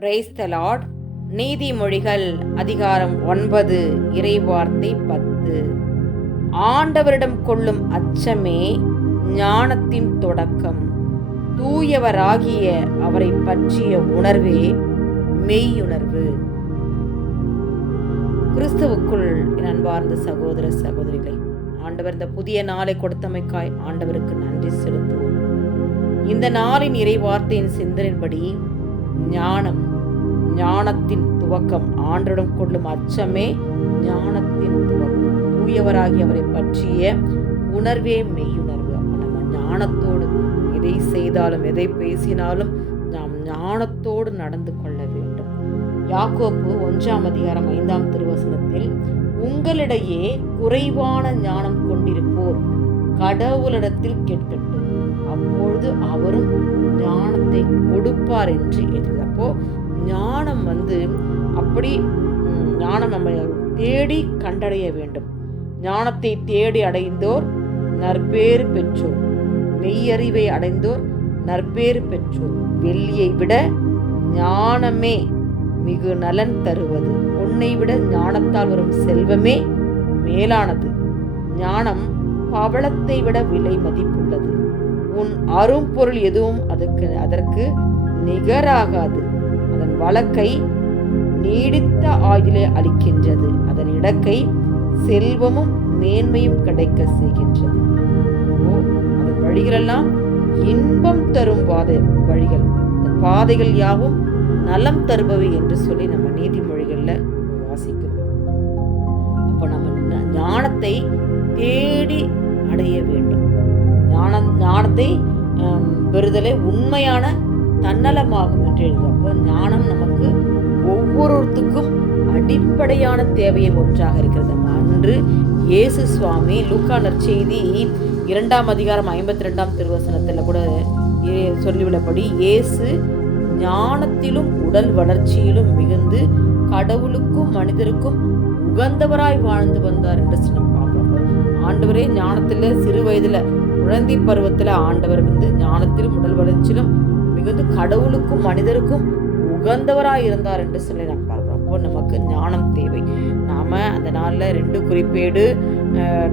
Praise the Lord நீதிமொழிகள் அதிகாரம் ஒன்பது இறைவார்த்தை பத்து. ஆண்டவரிடம் கொள்ளும் அச்சமே ஞானத்தின் தொடக்கம். தூயவராகிய அவரை பற்றிய உணர்வே மெய்யுணர்வு. கிறிஸ்துவுக்குள் என் அன்பார்ந்த சகோதர சகோதரிகளை ஆண்டவர் இந்த புதிய நாளை கொடுத்தமைக்காய் ஆண்டவருக்கு நன்றி செலுத்துவோம். இந்த நாளின் இறைவார்த்தையின் சிந்தனின்படி ஞானம் ஞானத்தின் துவக்கம். ஆண்டிடம் கொள்ளும் அச்சமே ஞானத்தின் துவக்கம். தூயவராகி அவரை பற்றிய உணர்வே மெய்யுணர்வு. நம்ம ஞானத்தோடு எதை செய்தாலும் எதை பேசினாலும் நாம் ஞானத்தோடு நடந்து கொள்ள வேண்டும். யாக்கோப்பு ஒன்றாம் அதிகாரம் ஐந்தாம் திருவசனத்தில் உங்களிடையே குறைவான ஞானம் கொண்டிருப்போர் கடவுளிடத்தில் கேட்கட்டும். அப்பொழுது அவரும் ஞானத்தை கொடுப்பார் என்று எழுது அப்போ ஞானம் வந்து அப்படி ஞானம் நம்ம தேடி கண்டடைய வேண்டும். ஞானத்தை தேடி அடைந்தோர் நற்பேறு பெற்றோர். மெய்யறிவை அடைந்தோர் நற்பேறு பெற்றோர். வெள்ளியை விட ஞானமே மிகு நலன் தருவது. பொன்னை விட ஞானத்தால் வரும் செல்வமே மேலானது. ஞானம் பவளத்தை விட விலை மதிப்புள்ளது. உன் அரும்பொருள் எதுவும் அதற்கு அதற்கு நிகராகாது. வழக்கை நீடித்த ஆயுளை அளிக்கின்றது. அதன் இடக்கை செல்வமும் மேன்மையும் கிடைக்க செய்கின்றது. ஓ அதன் வழிகளெல்லாம் இன்பம் தரும் பாதை வழிகள். அந்த பாதைகள் யாவும் நலம் தருபவை என்று சொல்லி நம்ம நீதிமொழிகளில் வாசிக்கிறோம். அப்போ நம்ம ஞானத்தை தேடி அடைய வேண்டும். ஞானம் ஞானத்தை பெறுதலை உண்மையான தன்னலமாகும் என்று எழுது ஞானம் நமக்கு ஒவ்வொருத்துக்கும் அடிப்படையான தேவையை ஒன்றாக இருக்கிறது. அன்று இயேசு சுவாமி லூக்கா நற்செய்தி இரண்டாம் அதிகாரம் ஐம்பத்தி ரெண்டாம் திருவசனத்தில் கூட ஏ- சொல்லியுள்ளபடி இயேசு ஞானத்திலும் உடல் வளர்ச்சியிலும் மிகுந்து கடவுளுக்கும் மனிதருக்கும் உகந்தவராய் வாழ்ந்து வந்தார் என்று நம்ம பார்க்குறோம். ஆண்டவரே ஞானத்தில் சிறு வயதில் குழந்தை பருவத்தில் ஆண்டவர் வந்து ஞானத்திலும் உடல் வளர்ச்சியிலும் மிகுந்து கடவுளுக்கும் மனிதருக்கும் உகந்தவராக இருந்தார் என்று சொல்லி நாம் பார்க்கிறோம். அப்போ நமக்கு ஞானம் தேவை. நாம அந்த நாளில் ரெண்டு குறிப்பேடு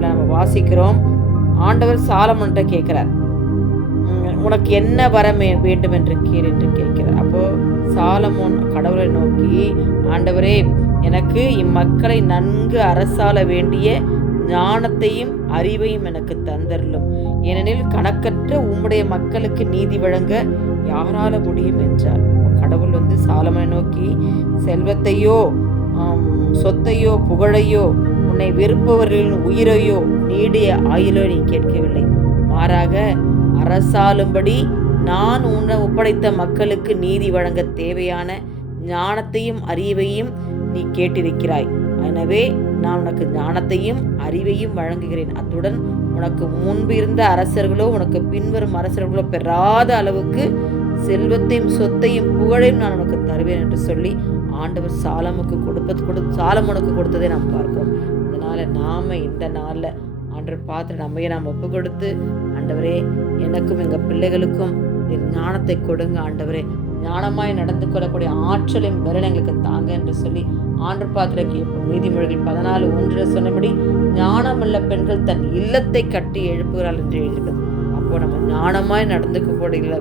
நாம் வாசிக்கிறோம். ஆண்டவர் சாலமன்ட்ட கேட்கிறார். உனக்கு என்ன வர வேண்டும் என்று கேள் என்று கேட்கிறார். அப்போ சாலமோன் கடவுளை நோக்கி ஆண்டவரே எனக்கு இம்மக்களை நன்கு அரசாள வேண்டிய ஞானத்தையும் அறிவையும் எனக்கு தந்தருளும். ஏனெனில் கணக்கற்ற உம்முடைய மக்களுக்கு நீதி வழங்க யாரால முடியும் என்றார். கடவுள் வந்து சாலமனை நோக்கி செல்வத்தையோ சொத்தையோ புகழையோ உன்னை வெறுப்பவர்களின் உயிரையோ நீடிய ஆயுளோ நீ கேட்கவில்லை. மாறாக அரசாளும்படி நான் உன்னை ஒப்படைத்த மக்களுக்கு நீதி வழங்க தேவையான ஞானத்தையும் அறிவையும் நீ கேட்டிருக்கிறாய். எனவே நான் உனக்கு ஞானத்தையும் அறிவையும் வழங்குகிறேன். அத்துடன் உனக்கு முன்பு இருந்த அரசர்களோ உனக்கு பின்வரும் அரசர்களோ பெறாத அளவுக்கு செல்வத்தையும் சொத்தையும் புகழையும் நான் உனக்கு தருவேன் என்று சொல்லி ஆண்டவர் சாலமுக்கு கொடுப்பது கொடு சாலமுனுக்கு கொடுத்ததை நாம் பார்க்கிறோம். அதனால் நாம் இந்த நாளில் ஆண்டவர் பார்த்து நம்மையே நாம் ஒப்பு கொடுத்து ஆண்டவரே எனக்கும் எங்கள் பிள்ளைகளுக்கும் ஞானத்தை கொடுங்க ஆண்டவரே. ஞானமாய் நடந்து கொள்ளக்கூடிய ஆற்றலையும் பலன் எங்களுக்கு தாங்க என்று சொல்லி ஆண்டு பாத்திர கேட்போம் நீதிமொழிகள் பதினாலு ஒன்று சொன்னபடி ஞானமுள்ள பெண்கள் தன் இல்லத்தை கட்டி எழுப்புகிறாள் என்று எழுதுகிறது இப்போ நம்ம ஞானமாய் நடந்துக்க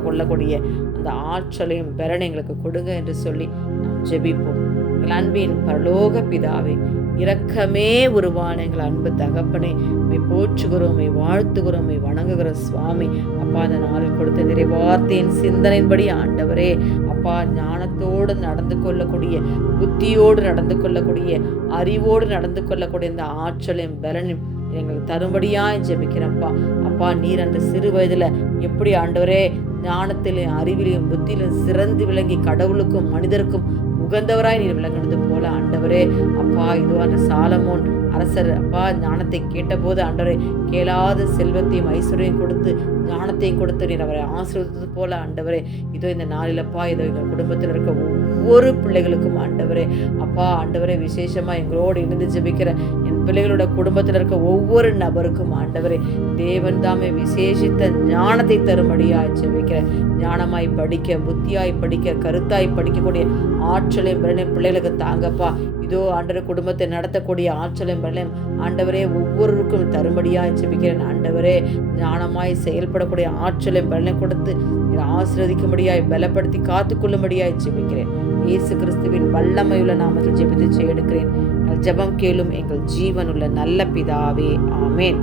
கொள்ளக்கூடிய அந்த ஆற்றலையும் பெறனை எங்களுக்கு கொடுங்க என்று சொல்லி நாம் ஜெபிப்போம். எங்கள் அன்பின் பரலோக பிதாவே இரக்கமே உருவான எங்கள் அன்பு தகப்பனை மை போற்றுகிறோம் மை வாழ்த்துகிறோம் மை வணங்குகிற சுவாமி. அப்பா அந்த நாளில் கொடுத்த நிறைவார்த்தையின் சிந்தனையின்படி ஆண்டவரே அப்பா ஞானத்தோடு நடந்து கொள்ளக்கூடிய புத்தியோடு நடந்து கொள்ளக்கூடிய அறிவோடு நடந்து கொள்ளக்கூடிய இந்த ஆற்றலையும் பலனையும் எங்களுக்கு தரும்படியாய் ஜெபிக்கிறப்பா அப்பா நீர் அந்த சிறு வயதில் எப்படி ஆண்டவரே ஞானத்திலும் அறிவிலையும் புத்தியிலும் சிறந்து விளங்கி கடவுளுக்கும் மனிதருக்கும் உகந்தவராய் நீர் விளங்கினது போல ஆண்டவரே அப்பா இதுவான அந்த சாலமோன் அரசர் அப்பா ஞானத்தை கேட்டபோது ஆண்டவரே கேளாத செல்வத்தையும் ஐஸ்வர்யம் கொடுத்து ஞானத்தையும் கொடுத்து நீர் அவரை ஆசீர்வதித்தது போல ஆண்டவரே. இதோ இந்த நாளிலப்பா இதோ எங்கள் குடும்பத்தில் இருக்க ஒவ்வொரு பிள்ளைகளுக்கும் ஆண்டவரே. அப்பா ஆண்டவரே விசேஷமாக எங்களோடு இணைந்து ஜெபிக்கிற என் பிள்ளைகளோட குடும்பத்தில் இருக்க ஒவ்வொரு நபருக்கும் ஆண்டவரே தேவன் தாமே விசேஷித்த ஞானத்தை தரும்படியாக ஜெபிக்கிற ஞானமாய் படிக்க புத்தியாய் படிக்க கருத்தாய் படிக்கக்கூடிய ஆற்றலையும் பிள்ளைகளுக்கு தாங்கப்பா. இதோ ஆண்டவர் குடும்பத்தை நடத்தக்கூடிய ஆற்றலையும் பலனையும் ஆண்டவரே ஒவ்வொருவருக்கும் தரும்படியாய் ஜெபிக்கிறேன். ஆண்டவரே ஞானமாய் செயல்படக்கூடிய ஆற்றலை பலனையும் கொடுத்து நீர் பலப்படுத்தி காத்துக்கொள்ளும்படியாய் ஜெபிக்கிறேன். இயேசு கிறிஸ்துவின் வல்லமையுள்ள நாமத்தில் ஜெபித்து எடுக்கிறேன் ஜெபம் கேளும் எங்கள் ஜீவனுள்ள நல்ல பிதாவே. ஆமேன்.